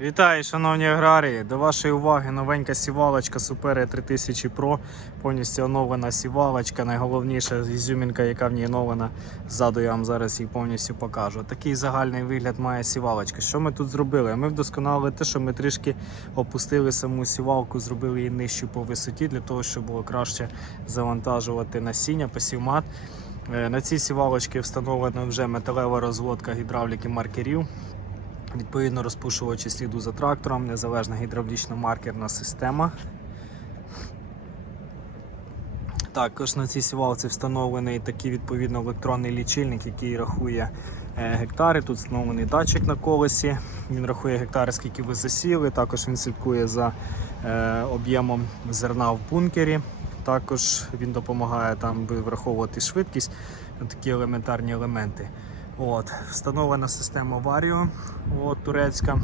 Вітаю, шановні аграрії! До вашої уваги новенька сівалочка Superior 3000 Pro. Повністю оновлена сівалочка. Найголовніша ізюмінка, яка в ній оновлена. Ззаду я вам зараз її повністю покажу. Такий загальний вигляд має сівалочка. Що ми тут зробили? Ми вдосконалили те, що ми трішки опустили саму сівалку, зробили її нижчу по висоті, для того, щоб було краще завантажувати насіння, посівмат. Е, На цій сівалочці встановлена вже металева розводка гідравліки маркерів. Відповідно, розпушувачі сліду за трактором, незалежна гідравлічно-маркерна система. Також на цій сівалці встановлений такий відповідно електронний лічильник, який рахує е, гектари. Тут встановлений датчик на колесі. Він рахує гектари, скільки ви засіли. Також він слідкує за е, об'ємом зерна в бункері. Також він допомагає там враховувати швидкість, такі елементарні елементи. От, встановлена система Vario, турецька.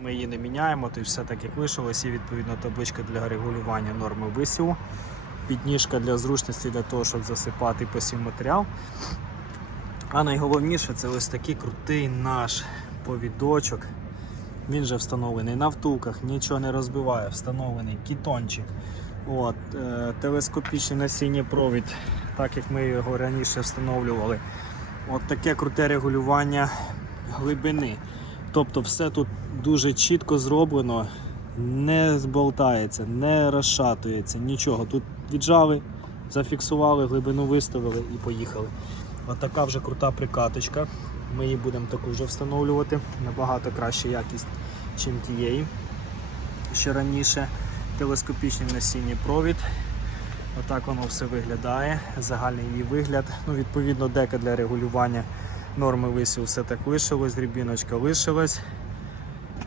Ми її не міняємо, тобто все так як лишилось. Є відповідно табличка для регулювання норми висіву, підніжка для зручності для того, щоб засипати посів матеріал. А найголовніше це ось такий крутий наш повідочок. Він же встановлений на втулках, нічого не розбиває, встановлений кітончик. От, е, телескопічний насіння провід, так як ми його раніше встановлювали. От таке круте регулювання глибини. Тобто все тут дуже чітко зроблено, не зболтається, не розшатується, нічого. Тут віджали, зафіксували, глибину виставили і поїхали. От така вже крута прикаточка. Ми її будемо таку вже встановлювати. Набагато краща якість, ніж тієї. Ще раніше телескопічний насіння провід. Отак воно все виглядає, загальний її вигляд. Ну, Відповідно, дека для регулювання норми висіву все так лишилось, дрібіночка лишилась.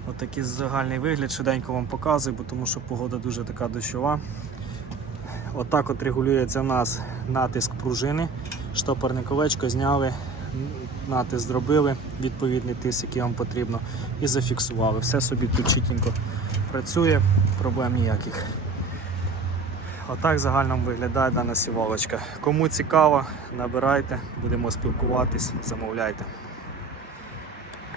Отакий загальний вигляд, швиденько вам показую, бо тому що погода дуже така дощова. Отак от регулюється у нас натиск пружини. Штопорне колечко зняли, натиск зробили, відповідний тиск, який вам потрібно, і зафіксували. Все собі тут чітенько працює, проблем ніяких. Отак загально виглядає дана сівалочка. Кому цікаво, набирайте, будемо спілкуватись, замовляйте.